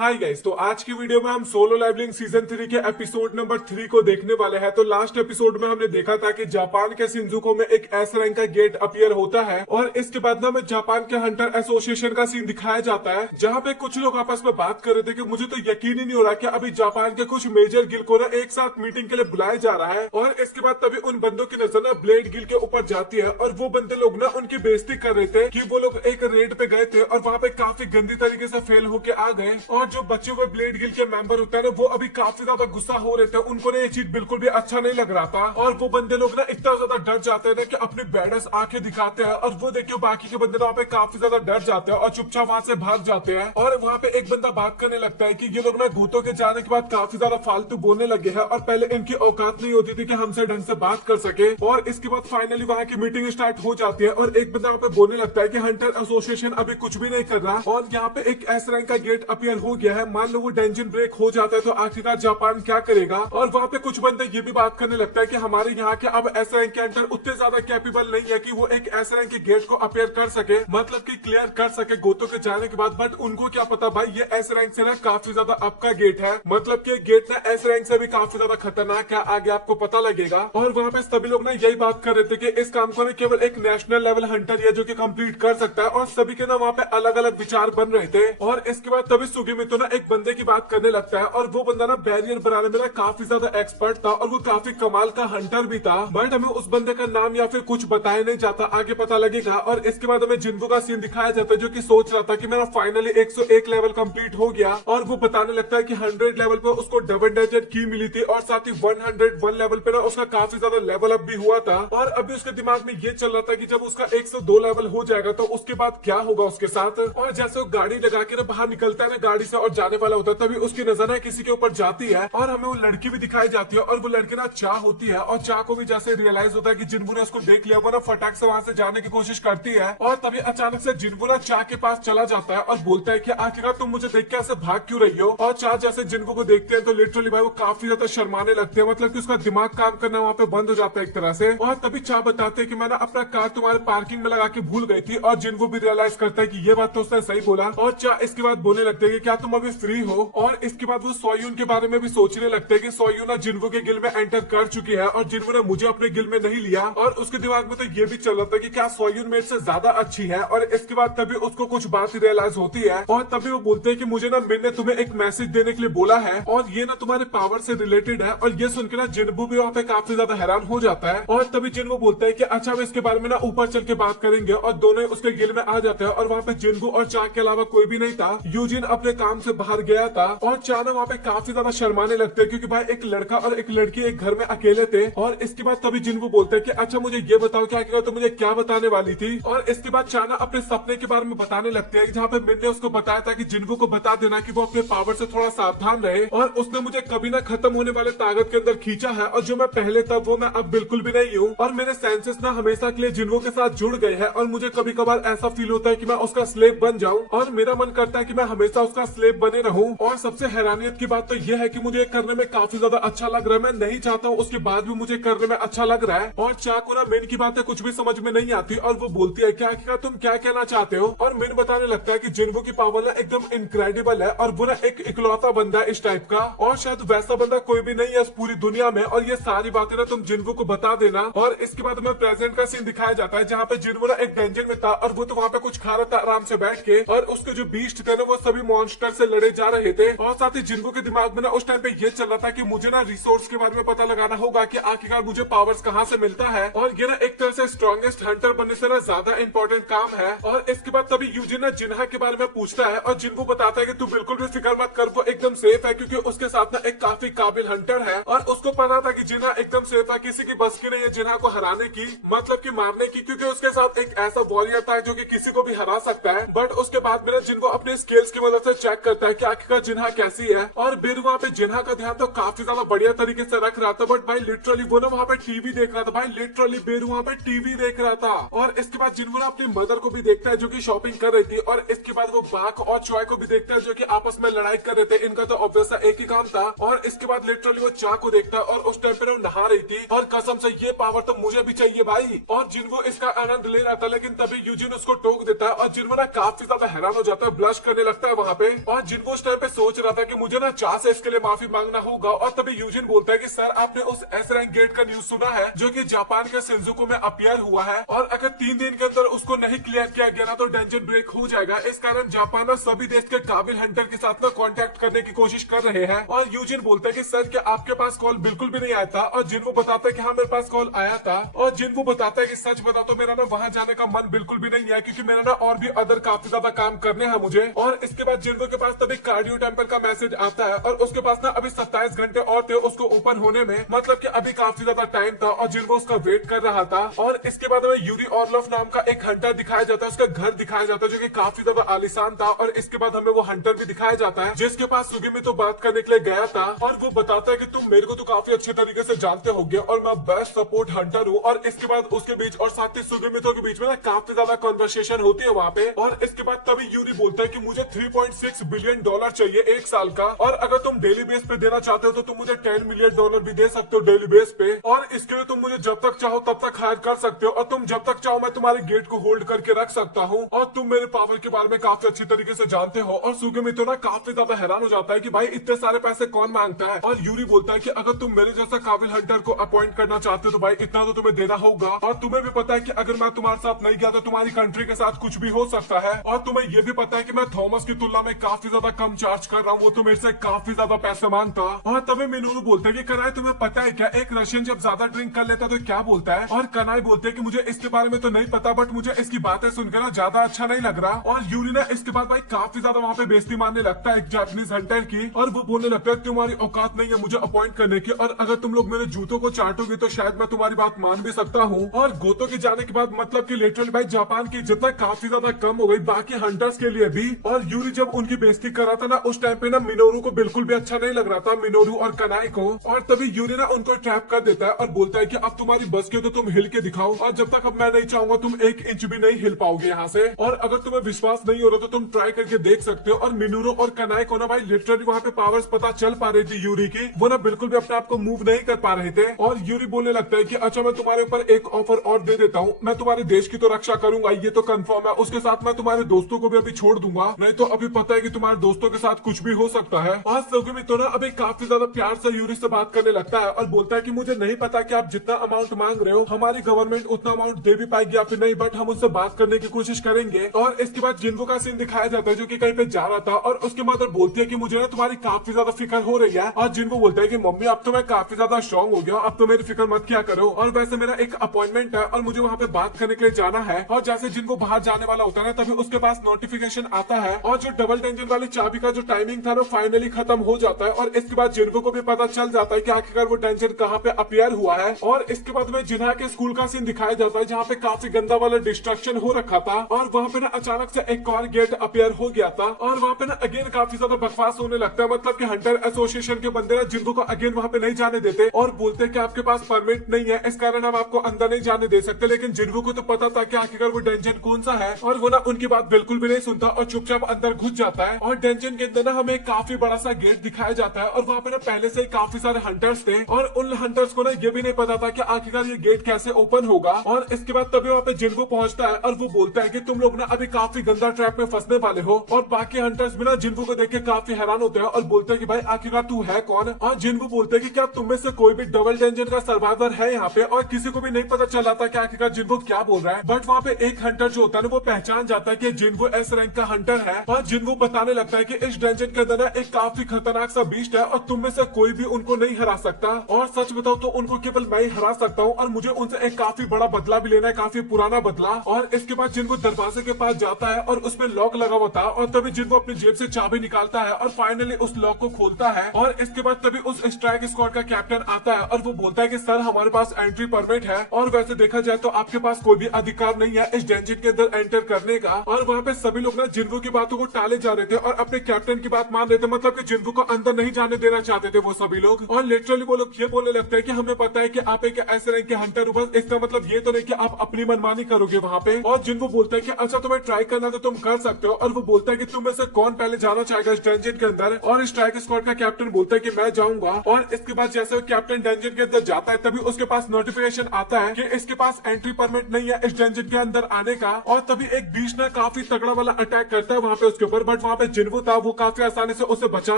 Hi guys, तो आज की वीडियो में हम सोलो लेवलिंग सीजन 3 के एपिसोड नंबर 3 को देखने वाले हैं। तो लास्ट एपिसोड में हमने देखा था कि जापान के शिंजुको में एक एस रैंक का गेट अपीयर होता है और इसके बाद ना हमें जापान के हंटर एसोसिएशन का सीन दिखाया जाता है, जहाँ पे कुछ लोग आपस में बात कर रहे थे कि मुझे तो यकीन ही नहीं हो रहा कि अभी जापान के कुछ मेजर गिल को ना एक साथ मीटिंग के लिए बुलाया जा रहा है। और इसके बाद तभी उन बंदों की नजर ना ब्लेड गिल के ऊपर जाती है और वो बंदे लोग ना उनकी बेइज्जती कर रहे थे कि वो लोग एक रेड पे गए थे और वहाँ पे काफी गंदी तरीके से फेल होके आ गए। और जो बच्चों में ब्लेड गिल के मेंबर होता है ना, वो अभी काफी ज्यादा गुस्सा हो रहे थे, उनको ना ये चीज बिल्कुल भी अच्छा नहीं लग रहा था। और वो बंदे लोग ना इतना ज्यादा डर जाते हैं कि अपनी बैडस आंखें दिखाते हैं और वो देखियो बाकी के बंदे वहाँ पे काफी ज्यादा डर जाते हैं और चुपचाप वहाँ से भाग जाते हैं। और वहाँ पे एक बंदा बात करने लगता है कि ये लोग ना भूतों के जाने के बाद काफी ज्यादा फालतू बोलने लगे हैं और पहले इनकी औकात नहीं होती थी कि हमसे ढंग से बात कर सके। और इसके बाद फाइनली वहाँ की मीटिंग स्टार्ट हो जाती है और एक बंदा वहाँ पे बोलने लगता है कि हंटर एसोसिएशन अभी कुछ भी नहीं कर रहा और यहाँ पे एक एस रैंक का गेट अपीयर हो गया है। मान लो वो डेंजन ब्रेक हो जाता है तो आखिरकार जापान क्या करेगा। और वहाँ पे कुछ बंदे ये भी बात करने लगता है कि हमारे यहाँ के अब एस रैंक के हंटर उतने ज्यादा कैपेबल नहीं है कि वो एक एस रैंक के गेट को अपीयर कर सके, मतलब कि क्लियर कर सके गोतो के जाने के बाद। बट उनको क्या पता भाई, ये एस रैंक से ना काफी ज्यादा अप का गेट है, मतलब कि गेट ना एस रैंक से भी काफी ज्यादा खतरनाक है, आगे आपको पता लगेगा। और वहाँ पे सभी लोग ना यही बात कर रहे थे कि इस काम को ना केवल एक नेशनल लेवल हंटर है जो कि कंप्लीट कर सकता है। और सभी के ना वहाँ पे अलग अलग विचार बन रहे थे। और इसके बाद तभी सुगिमितो ना एक बंदे की बात करने लगता है और वो बंदा ना बैरियर बनाने में ना काफी ज्यादा एक्सपर्ट था और वो काफी कमाल का हंटर भी था। बट हमें उस बंदे का नाम या फिर कुछ बताया नहीं जाता, आगे पता लगेगा। और इसके बाद हमें जिन्वो का सीन दिखाया जाता है जो कि सोच रहा था कि मेरा फाइनली 101 लेवल कंप्लीट हो गया। और वो बताने लगता है कि 100 लेवल पे उसको डबल डेजर्ट की मिली थी और साथ ही 101 लेवल पे ना उसका काफी ज्यादा लेवल अप भी हुआ था। और अभी उसके दिमाग में ये चल रहा था कि जब उसका 102 लेवल हो जाएगा तो उसके बाद क्या होगा उसके साथ। और जैसे वो गाड़ी लगा के ना बाहर निकलता है ना गाड़ी से और जाने वाला होता है, तभी उसकी नजर ना किसी के ऊपर जाती है और हमें वो लड़की भी दिखाई जाती है। और वो लड़की ना चाह होती है और चाह को भी जैसे रियलाइज होता है कि जिन्वो ने उसको देख लिया, वो ना फटाक से वहां से जाने की कोशिश करती है। और तभी अचानक से जिन्वो ना चाह के पास चला जाता है और बोलता है कि आखिरकार तुम मुझे देख के ऐसे भाग क्यों रही हो। और चाह जैसे जिन्वो को देखते हैं तो लिटरली भाई वो काफी ज्यादा शर्माने लगते हैं, मतलब कि उसका दिमाग काम करना वहाँ पे बंद हो जाता है एक तरह से। और तभी चाह बताते हैं कि मैंने अपना कार तुम्हारे पार्किंग में लगा के भूल गई थी। और जिन्वो भी रियलाइज करता है कि ये बात तो उसने सही बोला। और चाह इसके बाद बोलने लगते हैं कि क्या तुम अभी फ्री हो। और इसके बाद वो सोयून के बारे में भी सोचने लगते हैं कि सोयून ना जिन्वो के गिल में एंटर कर चुकी है और जिन्वो ने मुझे अपने गिल में नहीं लिया। और उसके दिमाग में तो ये भी चल रहा था कि क्या सोयून मेरे से ज्यादा अच्छी है। और इसके बाद तभी उसको कुछ बात रियलाइज होती है और तभी वो बोलते हैं कि मुझे ना मिन ने तुम्हें एक मैसेज देने के लिए बोला है और ये ना तुम्हारे पावर से रिलेटेड है। और ये सुनकर ना जिन्वो भी वहाँ पे काफी ज्यादा हैरान हो जाता है। और तभी जिन्वो बोलता है कि अच्छा हम इसके बारे में ना ऊपर चल के बात करेंगे। और दोनों उसके गिल में आ जाते हैं और वहाँ पे जिन्वो और चाह के अलावा कोई भी नहीं था। यूजिन अपने काम से बाहर गया था और चाह ना वहाँ पे काफी ज्यादा शर्माने लगते हैं क्योंकि भाई एक लड़का और एक लड़की एक घर में अकेले थे। और इसके बाद तभी जिन्वो बोलते हैं कि अच्छा मुझे ये बताओ क्या क्या तो मुझे क्या बताने वाली थी। और इसके बाद चाना अपने सपने के बारे में बताने लगते हैं जहाँ पे मिन ने उसको बताया था कि जिन्वो को बता देना कि वो अपने पावर से थोड़ा सावधान रहे और उसने मुझे कभी ना खत्म होने वाले ताकत के अंदर खींचा है और जो मैं पहले था वो मैं अब बिल्कुल भी नहीं हूँ। और मेरे सेंसेस ना हमेशा के लिए जिन्वो के साथ जुड़ गए हैं और मुझे कभी कभार ऐसा फील होता है कि मैं उसका स्लेव बन जाऊँ और मेरा मन करता है कि मैं हमेशा उसका स्लेव बने रहूं। और सबसे हैरानियत की बात तो यह है कि मुझे करने में काफी ज्यादा अच्छा लग रहा है, मैं नहीं चाहता हूँ उसके बाद भी मुझे करने में अच्छा लग रहा है। और चाह को ना मिन की बातें कुछ भी समझ में नहीं आती और वो बोलती है क्या तुम क्या कहना चाहते हो। और मिन बताने लगता है कि जिन्वो की पावर ना एकदम इनक्रेडिबल है और वो ना एक इकलौता बंदा है इस टाइप का और शायद वैसा बंदा कोई भी नहीं है इस पूरी दुनिया में। और ये सारी बातें ना तुम जिन्वो को बता देना। और इसके बाद हमें प्रेजेंट का सीन दिखाया जाता है जहाँ पे जिन्वो ना एक डेंजर में था और वो तो वहाँ पे कुछ खा रहा था आराम से बैठ के और उसके जो बीस्ट थे ना वो सभी मॉन्स्टर से लड़े जा रहे थे। और साथ ही जिन्वो के दिमाग में ना उस टाइम पे ये चल रहा था कि मुझे ना रिसोर्स के बारे में पता लगाना होगा कि आखिरकार मुझे पावर्स कहाँ से मिलता है। और ये ना एक तरह से स्ट्रॉन्गेस्ट हंटर बनने से ना ज्यादा इंपॉर्टेंट काम है। और इसके बाद तभी यूजिन ना जिन्हा के बारे में पूछता है और जिन्वो बताता है कि तू बिल्कुल भी फिक्र मत कर, वो एकदम सेफ है क्योंकि उसके साथ ना एक काफी काबिल हंटर है। और उसको पता था कि जिन्हा एकदम सेफ है, किसी की बस की नहीं है जिन्हा को हराने की, मतलब की मारने की, क्योंकि उसके साथ एक ऐसा वॉरियर था जो कि किसी को भी हरा सकता है। बट उसके बाद मेरा जिन्वो अपने स्केल्स की मदद से चेक करता है कि आखिरकार जिन्हा कैसी है। और फिर वहाँ पे जिन्हा का ध्यान तो काफी ज्यादा बढ़िया तरीके से रख रहा था। बट भाई लिटरली वो ना वहाँ पे टीवी देख रहा था, भाई लिटरली बेरू वहाँ पे टीवी देख रहा था। और इसके बाद जिन्वो ना अपनी मदर को भी देखता है जो कि शॉपिंग कर रही थी। और इसके बाद वो बाक और चॉय को भी देखता है जो कि आपस में लड़ाई कर रहे थे, इनका तो ऑब्वियस एक ही काम था। और इसके बाद लिटरली वो चाह को देखता है और उस टाइम पे वो नहा रही थी और कसम से ये पावर तो मुझे भी चाहिए भाई। और जिन्वो इसका आनंद ले रहा था लेकिन तभी यूजिन उसको टोक देता है और जिन्वो ना काफी ज्यादा हैरान हो जाता है, ब्लश करने लगता है वहाँ पे। और जिनको उस टाइम पे सोच रहा था कि मुझे ना चा से इसके लिए माफी मांगना होगा। और तभी यूजिन बोलता है कि सर आपने उस एस रैंक गेट का न्यूज सुना है जो कि जापान के शिंजुकू में अपीयर हुआ है, और अगर 3 दिन के अंदर उसको नहीं क्लियर किया गया ना तो डेंजन ब्रेक हो जाएगा। इस कारण जापान और सभी देश के काबिल हंटर के साथ ना कॉन्टेक्ट करने की कोशिश कर रहे हैं। और यूजिन बोलता है कि सर क्या आपके पास कॉल बिल्कुल भी नहीं आया था? और जिनको बताता है कि हाँ मेरे पास कॉल आया था। और जिनको बताता है कि सच बता तो मेरा ना वहां जाने का मन बिल्कुल भी नहीं है, क्योंकि मेरा ना और भी अदर काफी ज्यादा काम करने हैं मुझे। और इसके बाद जिनको के पास तभी कार्डियो टेम्पर का मैसेज आता है, और उसके पास ना अभी 27 घंटे और थे उसको ओपन होने में, मतलब कि अभी काफी ज्यादा टाइम था और जिनको उसका वेट कर रहा था। और इसके बाद हमें यूरी ऑर्लोफ नाम का एक हंटर दिखाया जाता है, उसका घर दिखाया जाता है जो कि काफी ज्यादा आलिशान था। और इसके बाद हमें वो हंटर भी दिखाया जाता है जिसके पास सुगी तो बात करने के लिए गया था, और वो बताता है कि तुम मेरे को तो काफी अच्छे तरीके से जानते होगे और मैं बेस्ट सपोर्ट हंटर हूँ। और इसके बाद उसके बीच और साथ ही सुगी के बीच में ना काफी ज्यादा कॉन्वर्सेशन होती है वहाँ पे। और इसके बाद तभी यूरी बोलता है कि मुझे $3.6 बिलियन चाहिए 1 साल का, और अगर तुम डेली बेस पे देना चाहते हो तो तुम मुझे $10 मिलियन भी दे सकते हो डेली बेस पे, और इसके लिए तुम मुझे जब तक चाहो तब तक हायर कर सकते हो, और तुम जब तक चाहो मैं तुम्हारे गेट को होल्ड करके रख सकता हूँ, और तुम मेरे पावर के बारे में काफी अच्छी तरीके से जानते हो। और सुगेमितो ना काफी ज्यादा हैरान हो जाता है कि भाई इतने सारे पैसे कौन मांगता है। और यूरी बोलता है कि अगर तुम मेरे जैसा काबिल हंटर को अपॉइंट करना चाहते हो तो भाई इतना तो तुम्हें देना होगा, और तुम्हें भी पता है कि अगर मैं तुम्हारे साथ नहीं गया तो तुम्हारी कंट्री के साथ कुछ भी हो सकता है, और तुम्हें ये भी पता है कि मैं थॉमस की तुलना में काफी ज्यादा कम चार्ज कर रहा हूँ, वो तो मेरे से काफी ज्यादा पैसे मांगता। और तभी मिनोरू बोलता है कि कनाई तुम्हें पता है क्या एक रशियन जब ज्यादा ड्रिंक कर लेता है तो क्या बोलता है? और कनाई बोलते है कि मुझे इसके बारे में तो नहीं पता, बट मुझे इसकी बातें सुनकर ना ज्यादा अच्छा नहीं लग रहा। और यूरी ना इसके बाद भाई काफी ज्यादा वहाँ पे बेइज्जती मारने लगता है एक जापानीज हंटर की, और वो बोलने लगता है तुम्हारी औकात नहीं है मुझे अपॉइंट करने की, और अगर तुम लोग मेरे जूतों को चाटोगे तो शायद मैं तुम्हारी बात मान भी सकता हूँ। और गोतो के जाने के बाद मतलब कि लिटरली भाई जापान की इज्जत ना काफी ज्यादा कम हो गई बाकी हंटर्स के लिए भी। और यूरी जब उनकी बेइज्जती कर रहा था ना उस टाइम पे ना मिनोरू को बिल्कुल भी अच्छा नहीं लग रहा था, मिनोरू और कनाई को। और तभी यूरी ना उनको ट्रैप कर देता है और बोलता है कि अब तुम्हारी बस की तो तुम हिल के दिखाओ, और जब तक अब मैं नहीं चाहूंगा तुम 1 इंच भी नहीं हिल पाओगे यहाँ से। और अगर तुम्हें विश्वास नहीं हो रहा तो तुम ट्राई करके देख सकते हो। और मिनोरू और कनाई को ना भाई लिटरली वहाँ पे पावर्स पता चल पा रही थी यूरी की, वो ना बिल्कुल भी अपने आप को मूव नहीं कर पा रहे थे। और यूरी बोलने लगता है कि अच्छा मैं तुम्हारे ऊपर एक ऑफर और दे देता हूँ, मैं तुम्हारे देश की तो रक्षा करूंगा ये तो कंफर्म है, उसके साथ मैं तुम्हारे दोस्तों को भी अभी छोड़ दूंगा, नहीं तो अभी पता है कि तुम्हारे दोस्तों के साथ कुछ भी हो सकता है। और सुगेमितो ना अभी काफी ज्यादा प्यार से यूरी से बात करने लगता है और बोलता है कि मुझे नहीं पता कि आप जितना अमाउंट मांग रहे हो हमारी गवर्नमेंट उतना अमाउंट दे भी पाएगी या फिर नहीं, बट हम उनसे बात करने की कोशिश करेंगे। और इसके बाद जिन्वो का सीन दिखाया जाता है जो कि कहीं पे जा रहा था, और उसके मदर बोलती है कि मुझे ना तुम्हारी काफी ज्यादा फिक्र हो रही है। और जिन्वो बोलता है कि मम्मी अब तो मैं काफी ज्यादा स्ट्रॉन्ग हो गया, अब तो मेरी फिक्र मत क्या करो, और वैसे मेरा एक अपॉइंटमेंट है और मुझे वहाँ पे बात करने के लिए जाना है। और जैसे जिनको बाहर जाने वाला होता है तभी उसके पास नोटिफिकेशन आता है, और जो डबल टेंशन वाली चाबी का जो टाइमिंग था वो फाइनली खत्म हो जाता है। और इसके बाद जिनको को भी पता चल जाता है कि आखिरकार वो टेंशन कहाँ पे अपीयर हुआ है। और इसके बाद में जिन्हा के स्कूल का सीन दिखाया जाता है जहाँ पे काफी गंदा वाला डिस्ट्रक्शन हो रखा था, और वहाँ पे ना अचानक से एक और गेट अपीयर हो गया था, और वहाँ पे ना अगेन काफी ज्यादा बकवास होने लगता है, मतलब कि हंटर एसोसिएशन के बंदे ना जिनको को अगेन वहाँ पे नहीं जाने देते और बोलते कि आपके पास परमिट नहीं है इस कारण हम आपको अंदर नहीं जाने दे सकते। लेकिन जिनको को तो पता था कि आखिरकार वो डेंजन कौन सा है, और वो ना उनकी बात बिल्कुल भी नहीं सुनता और चुपचाप अंदर घुस जाता है। और डेंजन के अंदर ना हमें काफी बड़ा सा गेट दिखाया जाता है, और वहाँ पे ना पहले से ही काफी सारे हंटर्स थे, और उन हंटर्स को ना ये भी नहीं पता था कि आखिरकार ये गेट कैसे ओपन होगा। और इसके बाद तभी वहाँ पे जिनको पहुंचता है और वो बोलता है कि तुम लोग ना अभी काफी गंदा ट्रैप में फंसने वाले हो। और बाकी हंटर्स भी ना जिनको को देख के काफी हैरान होते हैं और बोलते हैं कि भाई आखिरकार तू है कौन। और जिनको बोलते हैं कि क्या तुम में से कोई भी डबल डेंजन का सर्वाइवर है यहाँ पे, और किसी को भी नहीं पता चला था कि आखिरकार जिनको क्या बोल रहा है। बट वहाँ पे एक हंटर जो होता है ना वो पहचान जाता है कि जिनको एस रैंक का हंटर है, और जिनको बताने लगता है कि इस डेंजन के अंदर एक काफी खतरनाक सा बीस्ट है और तुम में से कोई भी उनको नहीं हरा सकता, और सच बताओ तो उनको केवल मैं ही हरा सकता हूँ, और मुझे उनसे एक काफी बड़ा बदला भी लेना है, काफी पुराना बदला। और इसके बाद जिनको दरवाजे के पास जाता है और उसमें लॉक लगा हुआ था, और तभी जिनको अपनी जेब से चाबी निकालता है और फाइनली उस लॉक को खोलता है। और इसके बाद तभी उस स्ट्राइक स्क्वाड का कैप्टन आता है और वो बोलता है कि सर हमारे पास एंट्री परमिट है, और वैसे देखा जाए तो आपके पास कोई भी अधिकार नहीं है इस डेंजन के अंदर एंटर करने का। और वहाँ पे सभी लोग ना जिनको की बातों को टाले जा रहे थे और अपने कैप्टन की बात मान रहे थे, मतलब कि जिनको को अंदर नहीं जाने देना चाहते थे वो सभी लोग। और लिटरली वो लोग ये बोलने लगते हैं कि हमें पता है कि आप एक ऐसे रैंक के हंटर हो, बस इसका मतलब ये तो नहीं कि आप अपनी मनमानी करोगे वहाँ पे। और जिनको बोलता है कि अच्छा तुम्हें ट्राई करना तो तुम कर सकते हो, और वो बोलता है कि तुम में से कौन पहले जाना चाहेगा इस डेंजन के अंदर। और स्ट्राइक स्क्वाड का कैप्टन बोलता है कि मैं जाऊंगा। और इसके बाद जैसे वो कैप्टन डेंजन के अंदर जाता है तभी उसके पास नोटिफिकेशन आता है कि इसके पास एंट्री परमिट नहीं है इस डेंजन के अंदर आने का। और तभी एक बीच ना काफी तगड़ा वाला अटैक करता है वहाँ पे उसके ऊपर, बट वहाँ पे जिन्वो था वो काफी आसानी से उसे बचा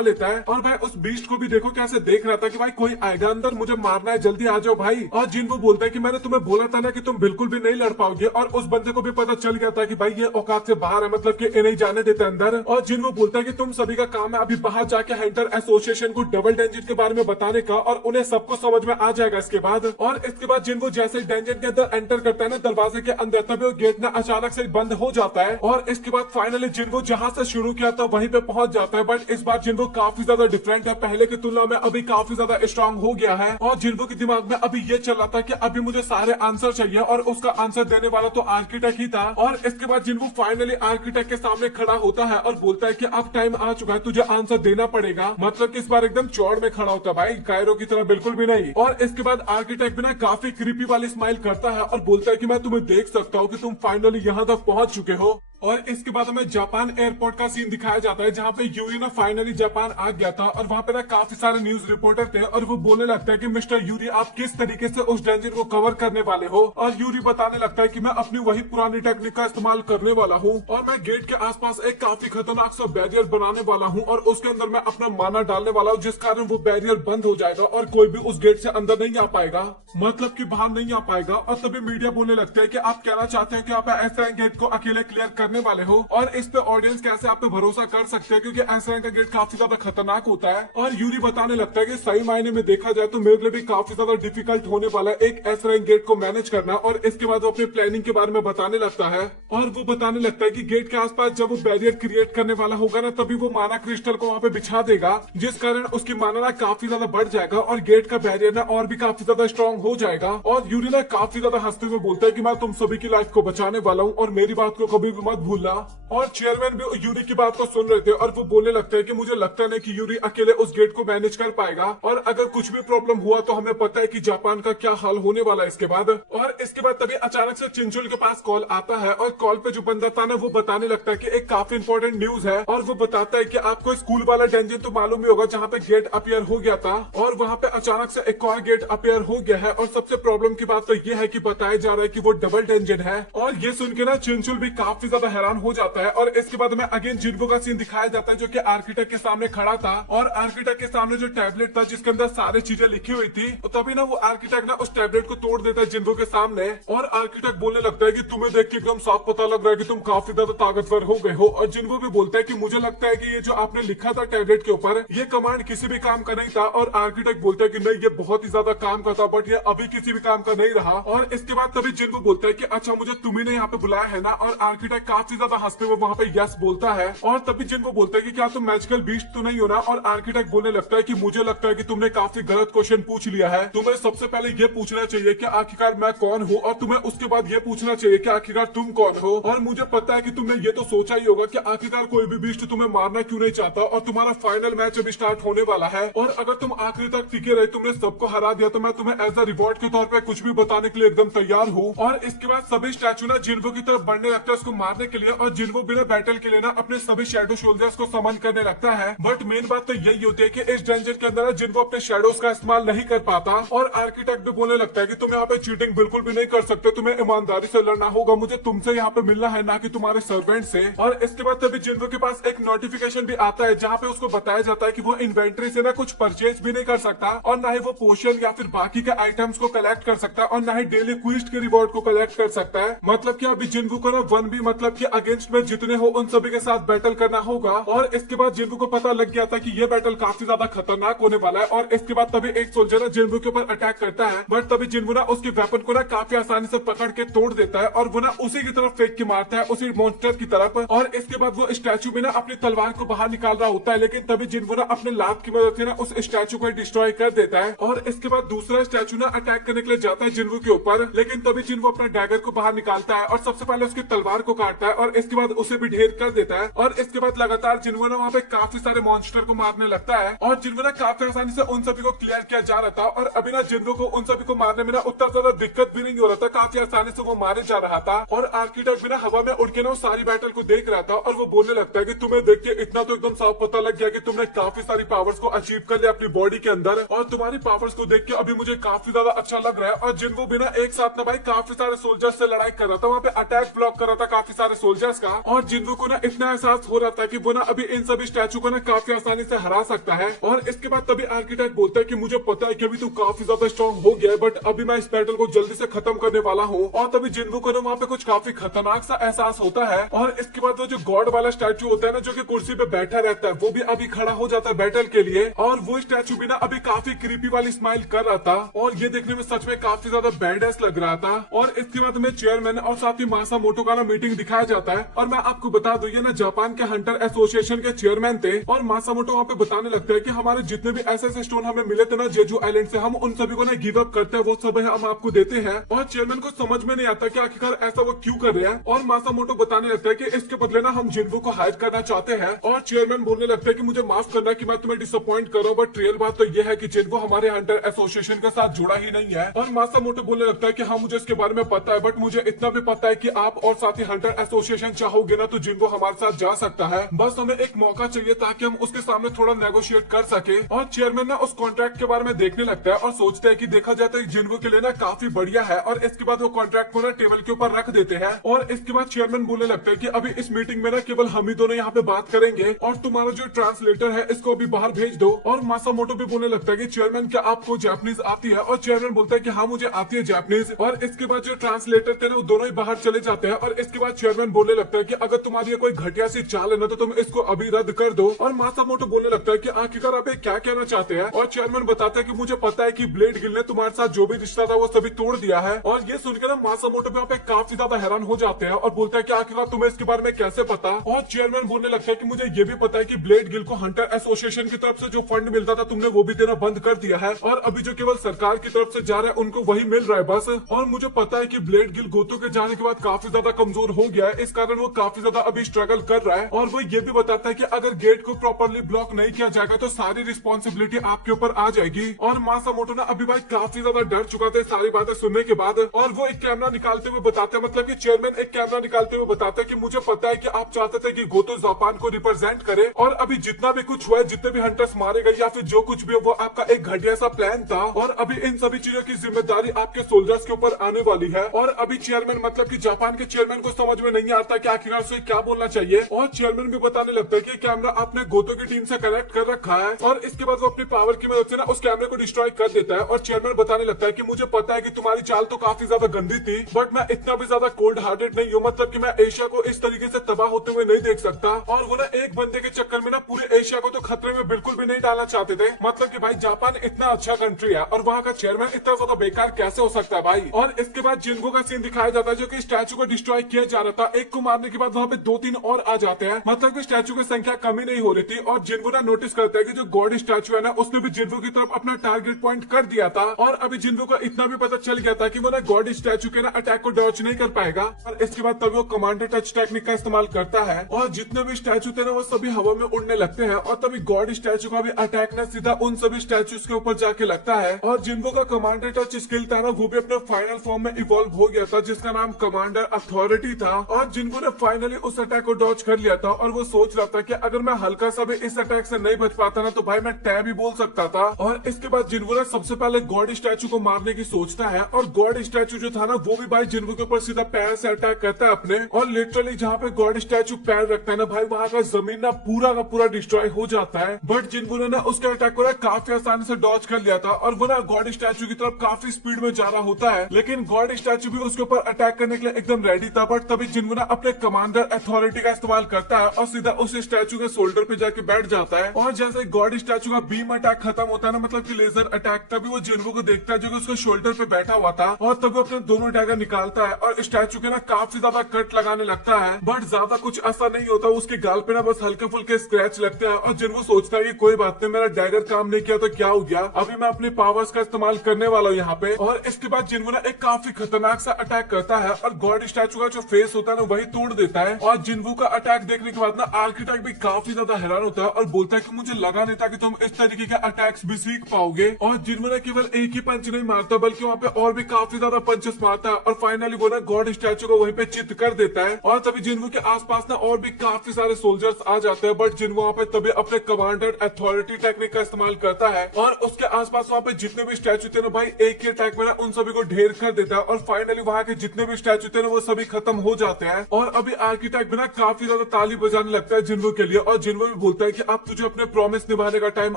लेता है। और भाई उस बीस्ट को भी देखो कैसे देख रहा था कि भाई कोई आएगा अंदर, मुझे मारना है, जल्दी आ जाओ भाई। और जिन्वो बोलता है कि मैंने तुम्हें बोला था ना कि तुम बिल्कुल भी नहीं लड़ पाओगे। और उस बंदे को भी पता चल गया था कि भाई ये औकात से बाहर है, मतलब कि इन्हें जाने देते अंदर। और जिन्वो बोलता है कि तुम सभी का काम है अभी बाहर जाके हंटर एसोसिएशन को डबल डेंजन के बारे में बताने का, और उन्हें सबको समझ में आ जाएगा इसके बाद। और इसके बाद जिन्वो जैसे डेंजन के अंदर एंटर करता है ना दरवाजे के अंदर, तभी वो गेट ना अचानक से बंद हो जाता है। और इसके बाद फाइनली जिन्वो जहां से शुरू किया था वहीं पे पहुंच जाता है। बट इस बार जिन्वो काफी ज्यादा डिफरेंट है, पहले की तुलना में अभी काफी ज्यादा स्ट्रांग हो गया है। और जिन्वो के दिमाग में अभी ये चल रहा था कि अभी मुझे सारे आंसर चाहिए, और उसका आंसर देने वाला तो आर्किटेक्ट ही था। और इसके बाद जिन्वो फाइनली आर्किटेक्ट के सामने खड़ा होता है और बोलता है कि अब टाइम आ चुका है, तुझे आंसर देना पड़ेगा। मतलब कि इस बार एकदम चौड़ में खड़ा होता है भाई, कायरो की तरह बिल्कुल भी नहीं। और इसके बाद आर्किटेक्ट भी ना काफी क्रीपी वाली स्माइल करता है और बोलता है कि मैं तुम्हें देख सकता हूँ कि तुम फाइनली यहाँ तक पहुंच चुके हो। और इसके बाद हमें जापान एयरपोर्ट का सीन दिखाया जाता है जहाँ पे यूरी ना फाइनली जापान आ गया था। और वहाँ पे ना काफी सारे न्यूज रिपोर्टर थे और वो बोलने लगता है कि मिस्टर यूरी आप किस तरीके से उस डेंजर को कवर करने वाले हो। और यूरी बताने लगता है कि मैं अपनी वही पुरानी टेक्निक का इस्तेमाल करने वाला हूँ, और मैं गेट के आसपास एक काफी खतरनाक सा बैरियर बनाने वाला हूँ, और उसके अंदर मैं अपना माना डालने वाला हूँ, जिस कारण वो बैरियर बंद हो जाएगा और कोई भी उस गेट से अंदर नहीं आ पाएगा, मतलब कि बाहर नहीं आ पाएगा। और तभी मीडिया बोलने लगता है कि आप कहना चाहते हो कि आप ऐसा गेट को अकेले क्लियर करने वाले हो, और इस पे ऑडियंस कैसे आप पे भरोसा कर सकते हैं, क्योंकि ऐसा का गेट काफी ज्यादा खतरनाक होता है। और यूरी बताने लगता है कि सही मायने में देखा जाए तो मेरे लिए भी काफी ज्यादा डिफिकल्ट होने वाला है एक ऐसा गेट को मैनेज करना। और इसके बाद वो अपनी प्लानिंग के बारे में बताने लगता है, और वो बताने लगता है कि गेट के आसपास जब वो बैरियर क्रिएट करने वाला होगा ना, तभी वो माना क्रिस्टल को वहाँ पे बिछा देगा, जिस कारण उसकी माना ना काफी ज्यादा बढ़ जाएगा और गेट का बैरियर ना और भी काफी ज्यादा स्ट्रॉन्ग हो जाएगा। और यूरी ना काफी ज्यादा हंसते हुए बोलता है कि मैं तुम सभी की लाइफ को बचाने वाला हूँ और मेरी बात को कभी भी मत भूलना। और चेयरमैन भी यूरी की बात को सुन रहे थे और वो बोलने लगता है कि मुझे लगता नहीं कि यूरी अकेले उस गेट को मैनेज कर पाएगा, और अगर कुछ भी प्रॉब्लम हुआ तो हमें पता है कि जापान का क्या हाल होने वाला है इसके बाद। और इसके बाद तभी अचानक से चिंचुल के पास कॉल आता है, और कॉल पे जो बंदा था ना वो बताने लगता है कि एक काफी इंपॉर्टेंट न्यूज है। और वो बताता है कि आपको स्कूल वाला डेंजन तो मालूम ही होगा जहाँ पे गेट अपीयर हो गया था, और वहाँ पे अचानक से एक और गेट अपीयर हो गया है। और सबसे प्रॉब्लम की बात तो ये है कि बताया जा रहा है कि वो डबल डेंजन है। और ये सुन के ना चिंचुल भी काफी ज्यादा हैरान हो जाता है। और इसके बाद में अगेन जिन्वो का सीन दिखाया जाता है जो कि आर्किटेक्ट के सामने खड़ा था, और आर्किटेक्ट के सामने जो टैबलेट था जिसके अंदर सारी चीजें लिखी हुई थी, तो तभी ना वो आर्किटेक्ट ना उस टैबलेट को तोड़ देता है जिन्वो के सामने। और आर्किटेक्ट बोलने लगता है कि तुम्हें देख के एकदम साफ पता लग रहा है कि तुम काफी ज्यादा ताकतवर हो गए हो। और जिन्वो भी बोलता है कि मुझे लगता है कि ये जो आपने लिखा था टैबलेट के ऊपर, ये कमांड किसी भी काम का नहीं था। और आर्किटेक्ट बोलता है कि नहीं, ये बहुत ही ज्यादा काम का था, बट ये अभी किसी भी काम का नहीं रहा। और इसके बाद तभी जिन्वो बोलता है कि अच्छा मुझे तुम्ही ने यहाँ पे बुलाया है ना। और आर्किटेक्ट काफी ज्यादा हंसते हुए वहाँ पे यस बोलता है। और तभी जिन्वो बोलता है कि क्या तुम मैजिकल बीस्ट तो नहीं हो ना। और आर्किटेक्ट बोलने लगता है कि मुझे लगता है कि तुमने काफी गलत क्वेश्चन पूछ लिया है, तुम्हें सबसे पहले ये पूछना चाहिए कि आखिरकार मैं कौन हूँ, और तुम्हें उसके बाद ये पूछना चाहिए कि आखिरकार तुम कौन हो। और मुझे पता है कि तुमने ये तो सोचा ही होगा कि आखिरकार कोई भी बीस्ट तुम्हें मारना क्यों नहीं चाहता, और तुम्हारा फाइनल मैच अभी स्टार्ट होने वाला है। और अगर तुम आखिरी तक टिके रहे, तुमने सबको हरा दिया, तो मैं तुम्हें एज अ रिवॉर्ड के तौर पर कुछ भी बताने के लिए एकदम तैयार हूँ। और इसके बाद सभी स्टैचू ना जिन्वो की तरफ बढ़ने लगता है उसको मारने के लिए, और जिन्वो बिना बैटल के लिए ना अपने सभी शैडो सोल्जर्स को समन करने लगता है। बट मेन बात तो यही होती है कि इस डेंजन के अंदर जिन्वो अपने शैडोज का इस्तेमाल नहीं कर पाता। और आर्किटेक्ट भी बोलने लगता है कि तुम यहाँ पे चीटिंग बिल्कुल भी नहीं कर सकते, तुम्हें ईमानदारी से लड़ना होगा, मुझे तुमसे यहाँ पे मिलना है, ना कि तुम्हारे सर्वेंट से। और इसके बाद तभी जिन्वो के पास एक नोटिफिकेशन भी आता है जहाँ पे उसको बताया जाता है कि वो इन्वेंट्री से ना कुछ परचेज भी नहीं कर सकता, और ना ही वो पोशन या फिर बाकी के आइटम्स को कलेक्ट कर सकता, और ना ही डेली क्विस्ट के रिवॉर्ड को कलेक्ट कर सकता है। मतलब कि अभी जिन्वो को ना 1v मतलब कि अगेंस्ट में जितने हो उन सभी के साथ बैटल करना होगा। और इसके बाद जिन्वो को पता लग गया था कि ये बैटल काफी ज्यादा खतरनाक होने वाला है। और इसके बाद तभी एक सोल्जर ना जिन्वो के ऊपर अटैक करता है, बट तभी जिन्वो ना उसके वेपन को ना काफी आसानी से पकड़ के तोड़ देता है, और वो ना उसी की तरफ फेंक के मारता है, उसी मॉन्स्टर की तरफ। और इसके बाद वो स्टैचू में ना अपनी तलवार को बाहर निकाल रहा होता है, लेकिन तभी जिन्वो ना अपने लात की मदद से ना उस स्टैचू को डिस्ट्रॉय कर देता है। और इसके बाद दूसरा स्टैचू ना अटैक करने के लिए जाता है जिन्वो के ऊपर, लेकिन तभी जिन्वो अपना डैगर को बाहर निकालता है और सबसे पहले उसकी तलवार को काटता है, और इसके बाद उसे भी ढेर कर देता है। और इसके बाद लगातार जिन्वो ना वहाँ पे काफी सारे मॉन्स्टर को मारने लगता है, और जिन्वो ना काफी आसानी से उन सभी को क्लियर किया जा रहा था। और अभी ना जिन्वो को उन सभी को मारने में ना उतना ज्यादा दिक्कत भी नहीं हो रहा था, काफी आसानी से वो मारे जा रहा था। और आर्किटेक्ट भी ना हवा में उड़ के ना सारी बैटल को देख रहा था, और वो बोलने लगता है कि तुम्हें देख के इतना तो एकदम साफ पता लग गया कि तुमने काफी सारी पावर्स को अचीव कर लिया अपनी बॉडी के अंदर, और तुम्हारी पावर्स को देख के अभी मुझे काफी ज्यादा अच्छा लग रहा है। और जिन्वो भी ना एक साथ ना भाई काफी सारे सोल्जर्स से लड़ाई कर रहा था, वहाँ पे अटैक ब्लॉक कर रहा था काफी सारे सारे सोल्जर्स का। और जिन्वो को ना इतना एहसास हो रहा था कि वो ना अभी इन सभी स्टैचू को ना काफी आसानी से हरा सकता है। और इसके बाद तभी आर्किटेक्ट बोलता है कि मुझे पता है कि अभी तू काफी ज्यादा स्ट्रॉन्ग हो गया है, बट अभी मैं इस बैटल को जल्दी से खत्म करने वाला हूँ। और तभी जिन्वो को ना वहाँ पे कुछ काफी खतरनाक सा एहसास होता है। और इसके बाद वो जो गॉड वाला स्टैचू होता है ना, जो कि कुर्सी पे बैठा रहता है, वो भी अभी खड़ा हो जाता है बैटल के लिए। और वो स्टैचू भी ना अभी काफी क्रीपी वाली स्माइल कर रहा था और ये देखने में सच में काफी ज्यादा बैडएस लग रहा था। और इसके बाद हमें चेयरमैन और साथ ही मासामोटो का ना मीटिंग दिखाया जाता है। और मैं आपको बता दूं, ये ना जापान के हंटर एसोसिएशन के चेयरमैन थे। और मासामोटो वहाँ पे बताने लगता है कि हमारे जितने भी ऐसे स्टोन हमें मिले थे ना जेजू आइलैंड से, हम उन सभी को ना गिव अप करते हैं, वो सब हम आपको देते हैं। और चेयरमैन को समझ में नहीं आता कि आखिरकार ऐसा वो क्यों कर रहे हैं। और मासामोटो बताने लगता है कि इसके बदले ना हम जिन्वो को हायर करना चाहते हैं। और चेयरमैन बोलने लगता है कि मुझे माफ करना कि मैं तुम्हें डिसअपॉइंट कर रहा हूं, बट रियल बात तो यह है कि जिन्वो हमारे हंटर एसोसिएशन के साथ जुड़ा ही नहीं है। और मासामोटो बोलने लगता है कि हाँ, मुझे इसके बारे में पता है, बट मुझे इतना भी पता है कि आप और साथ ही हंटर एसोसिएशन चाहोगे ना तो जिन्वो हमारे साथ जा सकता है। बस हमें एक मौका चाहिए ताकि हम उसके सामने थोड़ा नेगोशिएट कर सके। और चेयरमैन ना उस कॉन्ट्रैक्ट के बारे में देखने लगता है और सोचता है कि देखा जाए तो जिन्वो के लिए ना काफी बढ़िया है। और इसके बाद वो कॉन्ट्रैक्ट को ना टेबल के ऊपर रख देते हैं। और इसके बाद चेयरमैन बोलने लगता है कि अभी इस मीटिंग में ना केवल हम ही दोनों यहाँ पे बात करेंगे और तुम्हारा जो ट्रांसलेटर है इसको भी बाहर भेज दो। और मासामोटो भी बोलने लगता है कि चेयरमैन क्या आपको जापानीज आती है? और चेयरमैन बोलता है कि हाँ, मुझे आती है जापानीज। और इसके बाद जो ट्रांसलेटर थे ना वो दोनों ही बाहर चले जाते हैं। और इसके बाद चेयरमैन बोलने लगता है कि अगर तुम्हारी कोई घटिया सी चाल है ना तो तुम इसको अभी रद्द कर दो। और मासामोटो बोलने लगता है कि आखिरकार आप क्या कहना चाहते हैं? और चेयरमैन बताता है कि मुझे पता है कि ब्लेड गिल ने तुम्हारे साथ जो भी रिश्ता था वो सभी तोड़ दिया है। और ये सुनकर ना मासामोटो भी यहाँ पे काफी ज्यादा हैरान हो जाते हैं और बोलता है कि आखिरकार तुम्हें इसके बारे में कैसे पता? और चेयरमैन बोलने लगता है कि मुझे ये भी पता है कि ब्लेड गिल को हंटर एसोसिएशन की तरफ से जो फंड मिलता था तुमने वो भी देना बंद कर दिया है और अभी जो केवल सरकार की तरफ से जा रहा है उनको वही मिल रहा है बस। और मुझे पता है कि ब्लेड गिल गोतो के जाने के बाद काफी ज्यादा कमजोर हो गया है, इस कारण वो काफी ज्यादा अभी स्ट्रगल कर रहा है। और वो ये भी बताता है कि अगर गेट को प्रॉपरली ब्लॉक नहीं किया जाएगा तो सारी रिस्पॉन्सिबिलिटी आपके ऊपर आ जाएगी। और मासामोटो ना अभी भाई काफी ज्यादा डर चुका था सारी बातें सुनने के बाद। और वो एक कैमरा निकालते हुए बताते हैं, मतलब कि चेयरमैन एक कैमरा निकालते हुए बताता है कि मुझे पता है कि आप चाहते थे कि गोतो जापान को रिप्रेजेंट करे और अभी जितना भी कुछ हुआ है, जितने भी हंटर्स मारे गए या फिर जो कुछ भी वो आपका एक घटिया सा प्लान था। और अभी इन सभी चीजों की जिम्मेदारी आपके सोल्जर्स के ऊपर आने वाली है। और अभी चेयरमैन मतलब कि जापान के चेयरमैन को समझ में नहीं आता कि आखिरकार उसे क्या बोलना चाहिए। और चेयरमैन भी बताने लगता है कि कैमरा आपने गोतो की टीम से कनेक्ट कर रखा है। और इसके बाद वो अपनी पावर की मदद से ना उस कैमरे को डिस्ट्रॉय कर देता है। और चेयरमैन बताने लगता है कि मुझे पता है कि तुम्हारी चाल तो काफी ज्यादा गंदी थी, बट मैं इतना भी ज्यादा कोल्ड हार्टेड नहीं हूँ, मतलब कि मैं एशिया को इस तरीके से तबाह होते हुए नहीं देख सकता। और वो ना एक बंदे के चक्कर में ना पूरे एशिया को तो खतरे में बिल्कुल भी नहीं डालना चाहते थे। मतलब कि भाई जापान इतना अच्छा कंट्री है और वहाँ का चेयरमैन इतना ज्यादा बेकार कैसे हो सकता है भाई। और इसके बाद जिन्वो का सीन दिखाया जाता है जो कि स्टैचू को डिस्ट्रॉय किया जा रहा था। एक को मारने के बाद वहाँ पे 2-3 और आ जाते हैं, मतलब कि स्टैचू की संख्या कमी नहीं हो रही थी। और जिन्वो ना नोटिस करता है कि जो गॉड स्टैचू है ना उसने भी जिन्वो की तरफ अपना टारगेट पॉइंट कर दिया था। और अभी जिन्वो को इतना भी पता चल गया था कि वो ना गॉड स्टैचू के ना अटैक को डॉच नहीं कर पाएगा। और इसके बाद तभी वो कमांडर टच टेक्निक का इस्तेमाल करता है और जितने भी स्टैचू थे ना वो सभी हवा में उड़ने लगते हैं। और तभी गॉड स्टैचू का भी अटैक ना सीधा उन सभी स्टैचूज के ऊपर जाके लगता है। और जिन्वो का कमांडर टच स्किल था ना वो भी अपने फाइनल फॉर्म में इवॉल्व हो गया था, जिसका नाम कमांडर अथॉरिटी था। और जिन्वो ने फाइनली उस अटैक को डॉच कर लिया था। और वो सोच रहा था कि अगर मैं हल्का सा भी इस अटैक से नहीं बच पाता ना तो भाई मैं टैब ही बोल सकता था। और इसके बाद जिन्वो ने सबसे पहले गॉड स्टैचू को मारने की सोचता है। और गॉड स्टैचू जो था ना वो भी भाई जिन्वो के ऊपर सीधा पैर से अटैक करता है अपने। और लिटरली जहाँ पे गॉड स्टैचू पैर रखता है ना भाई वहाँ का जमीन ना पूरा का पूरा डिस्ट्रॉय हो जाता है। बट जिन्वो ने ना उसके अटैक को ना काफी आसानी से डॉच कर लिया था और वो ना गॉड स्टैचू की तरफ काफी स्पीड में जा रहा होता है। लेकिन गॉड स्टैचू भी उसके ऊपर अटैक करने के लिए एकदम रेडी था। बट तभी जिन्वो ना अपने कमांडर अथॉरिटी का इस्तेमाल करता है और सीधा उस स्टैचू के शोल्डर पे जाके बैठ जाता है। और जैसे गॉड स्टैचू का बीम अटैक खत्म होता है ना, मतलब कि लेजर अटैक, तभी वो जिन्वो को देखता है जो कि उसके शोल्डर पे बैठा हुआ था। और तभी अपने दोनों डैगर निकालता है और स्टैचू के ना काफी ज्यादा कट लगाने लगता है। बट ज्यादा कुछ ऐसा नहीं होता, उसके गाल पे ना बस हल्के फुल्के स्क्रैच लगते हैं। और जिन्वो सोचता है कि कोई बात नहीं, मेरा डैगर काम नहीं किया तो क्या हो गया, अभी मैं अपनी पावर्स का इस्तेमाल करने वाला हूँ यहाँ पे। और इसके बाद जिन्वो ना एक काफी खतरनाक सा अटैक करता है और गॉड स्टैचू का जो फेस होता है ना वही तोड़ देता है। और जिन्वो का अटैक देखने के बाद ना आर्किटेक्ट भी काफी ज्यादा हैरान होता है और बोलता है कि मुझे लगा नहीं था कि तुम इस तरीके के अटैक्स भी सीख पाओगे। और जिन्वो ने केवल एक ही पंच नहीं मारता बल्कि वहाँ पे और भी काफी ज्यादा पंचेस मारता है और फाइनली वो ना गॉड स्टैचू को वहीं पे चित कर देता है। और तभी जिन्वो के आसपास ना और भी काफी सारे सोल्जर्स आ जाते हैं। बट जिन्वो वहाँ पे तभी अपने कमांडर अथॉरिटी टेक्निक का इस्तेमाल करता है और उसके आसपास वहाँ पे जितने भी स्टैचू थे ना भाई एक ही अटैक में ना उन सभी को ढेर कर देता है। और फाइनली वहाँ के जितने भी स्टैचू थे ना वो सभी खत्म हो जाते जाते हैं और अभी आर्किटेक्ट भी ना काफी ज्यादा ताली बजाने लगता है जिन्वो के लिए और जिन्वो भी बोलता है कि अब तुझे अपने प्रॉमिस निभाने का टाइम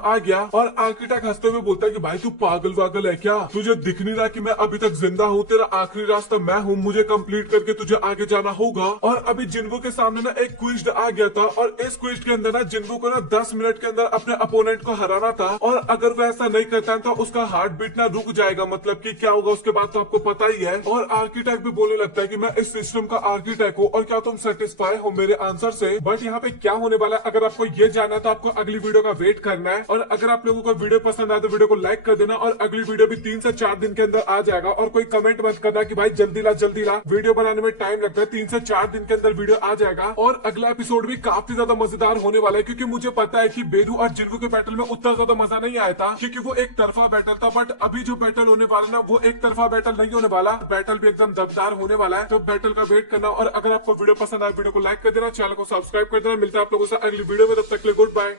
आ गया। और आर्किटेक्ट हंसते हुए बोलता है कि भाई तू पागल वागल है क्या, तुझे दिख नहीं रहा कि मैं अभी तक जिंदा हूँ, तेरा आखिरी रास्ता मैं हूँ, मुझे कंप्लीट करके तुझे आगे जाना होगा। और अभी जिन्वो के सामने ना एक क्विज आ गया था और इस क्विज के अंदर ना जिन्वो को ना 10 मिनट के अंदर अपने अपोनेंट को हराना था और अगर वो ऐसा नहीं करता है तो उसका हार्ट बीट ना रुक जाएगा, मतलब कि क्या होगा उसके बाद तो आपको पता ही है। और आर्किटेक्ट भी बोलने लगता है कि मैं इस सिस्टम का आर्किटेक्ट हूँ और क्या तुम सेटिस्फाई हो मेरे आंसर से। बट यहाँ पे क्या होने वाला है अगर आपको ये जानना है तो आपको अगली वीडियो का वेट करना है। और अगर आप लोगों को वीडियो पसंद आए तो वीडियो को लाइक कर देना और अगली वीडियो भी 3 से 4 दिन के अंदर आ जाएगा। और कोई कमेंट मत करना कि भाई जल्दी ला वीडियो बनाने में टाइम लगता है, 3 से 4 दिन के अंदर वीडियो आ जाएगा। और अगला एपिसोड भी काफी ज्यादा मजेदार होने वाला है क्योंकि मुझे पता है कि बेरू और जिन्वो के बैटल में उतना ज्यादा मजा नहीं आया था क्योंकि वो एक तरफा बैटल था। बट अभी जो बैटल होने वाला ना वो एक तरफा बैटल नहीं होने वाला, बैटल भी एकदम दमदार होने वाला है। तो बैटल का वेट करना और अगर आपको वीडियो पसंद आए वीडियो को लाइक कर देना, चैनल को सब्सक्राइब कर देना। मिलता है आप लोगों से अगली वीडियो में, तब तक के लिए गुड बाय।